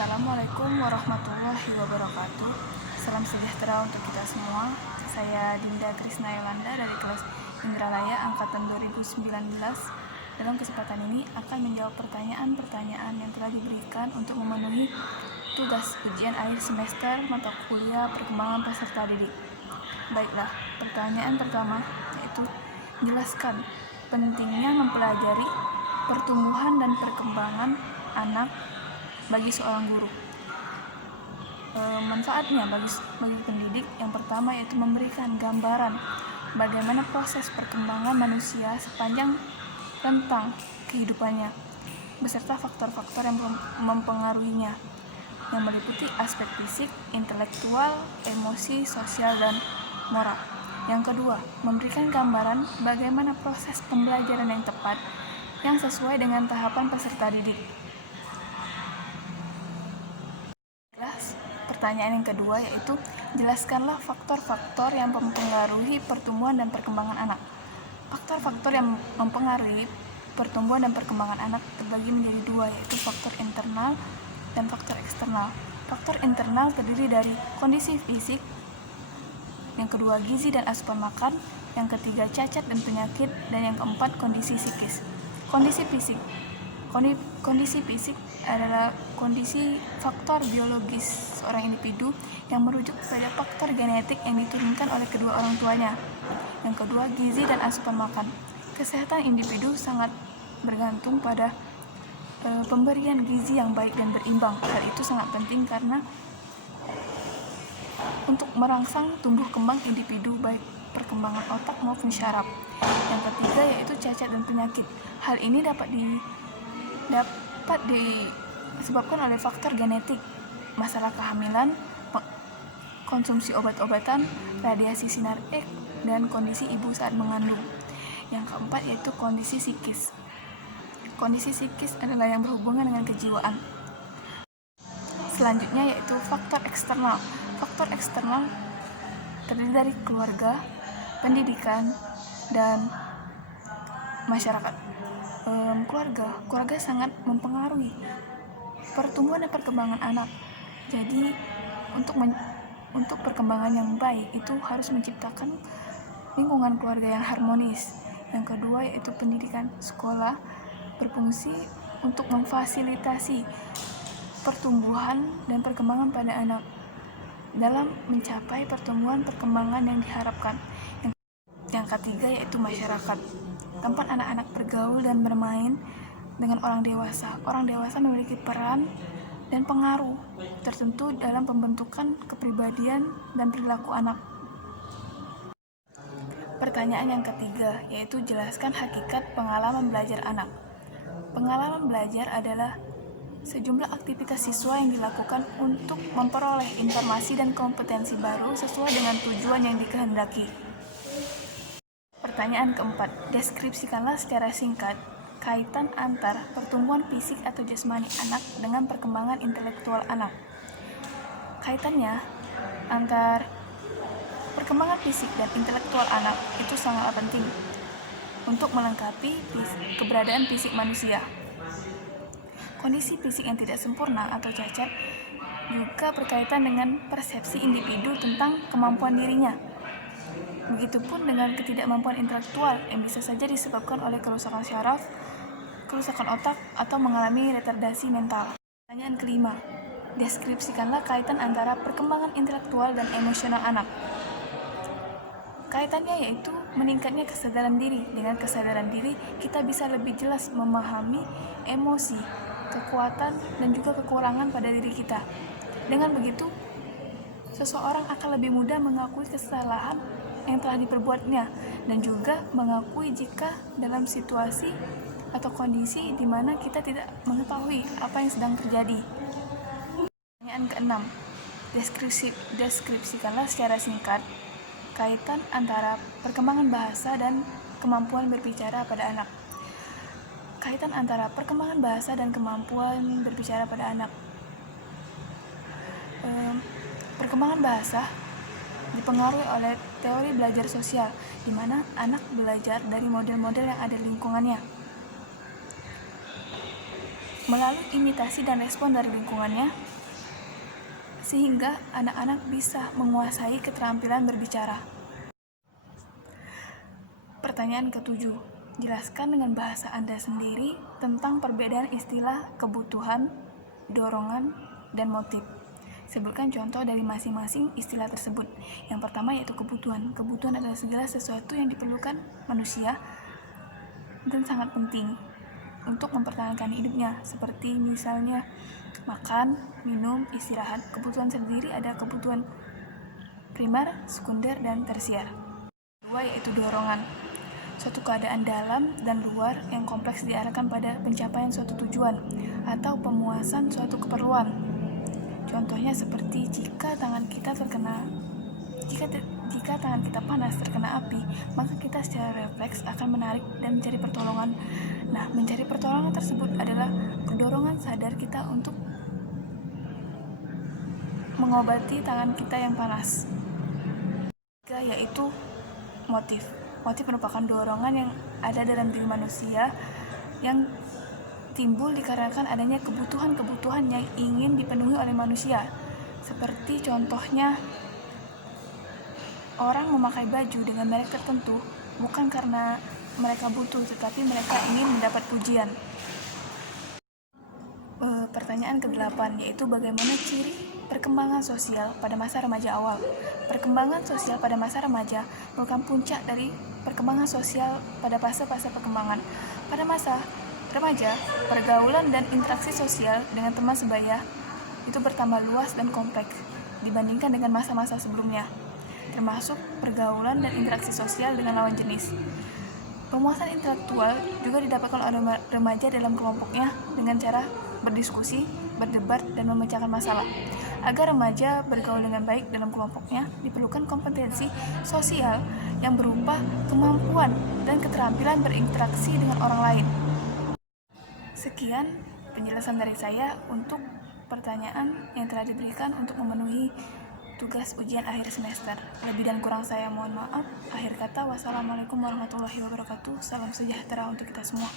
Assalamualaikum warahmatullahi wabarakatuh. Salam sejahtera untuk kita semua. Saya Dinda Krisna Yolanda dari kelas Indralaya angkatan 2019. Dalam kesempatan ini akan menjawab pertanyaan-pertanyaan yang telah diberikan untuk memenuhi tugas ujian akhir semester mata kuliah perkembangan peserta didik. Baiklah, pertanyaan pertama yaitu jelaskan pentingnya mempelajari pertumbuhan dan perkembangan anak bagi seorang guru. Manfaatnya bagi pendidik yang pertama yaitu memberikan gambaran bagaimana proses perkembangan manusia sepanjang rentang kehidupannya beserta faktor-faktor yang mempengaruhinya yang meliputi aspek fisik, intelektual, emosi, sosial, dan moral. Yang kedua, memberikan gambaran bagaimana proses pembelajaran yang tepat yang sesuai dengan tahapan peserta didik. Pertanyaan yang kedua yaitu jelaskanlah faktor-faktor yang mempengaruhi pertumbuhan dan perkembangan anak. Faktor-faktor yang mempengaruhi pertumbuhan dan perkembangan anak terbagi menjadi dua, yaitu faktor internal dan faktor eksternal. Faktor internal terdiri dari kondisi fisik, yang kedua gizi dan asupan makan, yang ketiga cacat dan penyakit, dan yang keempat kondisi psikis. Kondisi fisik adalah kondisi faktor biologis seorang individu yang merujuk pada faktor genetik yang diturunkan oleh kedua orang tuanya. Yang kedua, gizi dan asupan makan. Kesehatan individu sangat bergantung pada pemberian gizi yang baik dan berimbang. Hal itu sangat penting karena untuk merangsang tumbuh kembang individu baik perkembangan otak maupun syaraf. Yang ketiga yaitu cacat dan penyakit. Hal ini dapat disebabkan oleh faktor genetik, masalah kehamilan, konsumsi obat-obatan, radiasi sinar X, dan kondisi ibu saat mengandung. Yang keempat yaitu kondisi psikis. Kondisi psikis adalah yang berhubungan dengan kejiwaan. Selanjutnya yaitu faktor eksternal. Faktor eksternal terdiri dari keluarga, pendidikan, dan masyarakat. Keluarga sangat mempengaruhi pertumbuhan dan perkembangan anak. Jadi untuk perkembangan yang baik itu harus menciptakan lingkungan keluarga yang harmonis. Yang kedua yaitu pendidikan. Sekolah berfungsi untuk memfasilitasi pertumbuhan dan perkembangan pada anak dalam mencapai pertumbuhan perkembangan yang diharapkan. Yang ketiga yaitu masyarakat. Tempat anak-anak bergaul dan bermain dengan orang dewasa. Orang dewasa memiliki peran dan pengaruh tertentu dalam pembentukan kepribadian dan perilaku anak. Pertanyaan yang ketiga yaitu jelaskan hakikat pengalaman belajar anak. Pengalaman belajar adalah sejumlah aktivitas siswa yang dilakukan untuk memperoleh informasi dan kompetensi baru sesuai dengan tujuan yang dikehendaki. Pertanyaan keempat, deskripsikanlah secara singkat kaitan antar pertumbuhan fisik atau jasmani anak dengan perkembangan intelektual anak. Kaitannya antar perkembangan fisik dan intelektual anak itu sangatlah penting untuk melengkapi keberadaan fisik manusia. Kondisi fisik yang tidak sempurna atau cacat juga berkaitan dengan persepsi individu tentang kemampuan dirinya. Begitupun dengan ketidakmampuan intelektual yang bisa saja disebabkan oleh kerusakan syaraf, kerusakan otak, atau mengalami retardasi mental. Pertanyaan kelima, deskripsikanlah kaitan antara perkembangan intelektual dan emosional anak. Kaitannya yaitu meningkatnya kesadaran diri. Dengan kesadaran diri, kita bisa lebih jelas memahami emosi, kekuatan, dan juga kekurangan pada diri kita. Dengan begitu, seseorang akan lebih mudah mengakui kesalahan yang telah diperbuatnya dan juga mengakui jika dalam situasi atau kondisi di mana kita tidak mengetahui apa yang sedang terjadi. Pertanyaan keenam, deskripsikanlah secara singkat kaitan antara perkembangan bahasa dan kemampuan berbicara pada anak. Kaitan antara perkembangan bahasa dan kemampuan berbicara pada anak. Perkembangan bahasa dipengaruhi oleh teori belajar sosial, di mana anak belajar dari model-model yang ada di lingkungannya. melalui imitasi dan respon dari lingkungannya, sehingga anak-anak bisa menguasai keterampilan berbicara. Pertanyaan ketujuh, jelaskan dengan bahasa Anda sendiri tentang perbedaan istilah kebutuhan, dorongan, dan motif. Sebutkan contoh dari masing-masing istilah tersebut. Yang pertama yaitu kebutuhan. Kebutuhan adalah segala sesuatu yang diperlukan manusia dan sangat penting untuk mempertahankan hidupnya, seperti misalnya makan, minum, istirahat. Kebutuhan sendiri ada kebutuhan primer, sekunder, dan tersier. Kedua yaitu dorongan. Suatu keadaan dalam dan luar yang kompleks diarahkan pada pencapaian suatu tujuan atau pemuasan suatu keperluan. Contohnya seperti jika tangan kita panas terkena api, maka kita secara refleks akan menarik dan mencari pertolongan. Nah, mencari pertolongan tersebut adalah dorongan sadar kita untuk mengobati tangan kita yang panas. Ketiga yaitu motif. Motif merupakan dorongan yang ada dalam diri manusia yang timbul dikarenakan adanya kebutuhan-kebutuhan yang ingin dipenuhi oleh manusia. Seperti contohnya, orang memakai baju dengan merek tertentu bukan karena mereka butuh, tetapi mereka ingin mendapat pujian. Pertanyaan ke-8 yaitu bagaimana ciri perkembangan sosial pada masa remaja awal. Perkembangan sosial pada masa remaja merupakan puncak dari perkembangan sosial pada fase-fase perkembangan. Pada masa remaja, pergaulan dan interaksi sosial dengan teman sebaya itu bertambah luas dan kompleks dibandingkan dengan masa-masa sebelumnya, termasuk pergaulan dan interaksi sosial dengan lawan jenis. Pemuasan intelektual juga didapatkan oleh remaja dalam kelompoknya dengan cara berdiskusi, berdebat, dan memecahkan masalah. Agar remaja bergaul dengan baik dalam kelompoknya, diperlukan kompetensi sosial yang berupa kemampuan dan keterampilan berinteraksi dengan orang lain. Sekian penjelasan dari saya untuk pertanyaan yang telah diberikan untuk memenuhi tugas ujian akhir semester. Lebih dan kurang saya mohon maaf. Akhir kata, wassalamualaikum warahmatullahi wabarakatuh. Salam sejahtera untuk kita semua.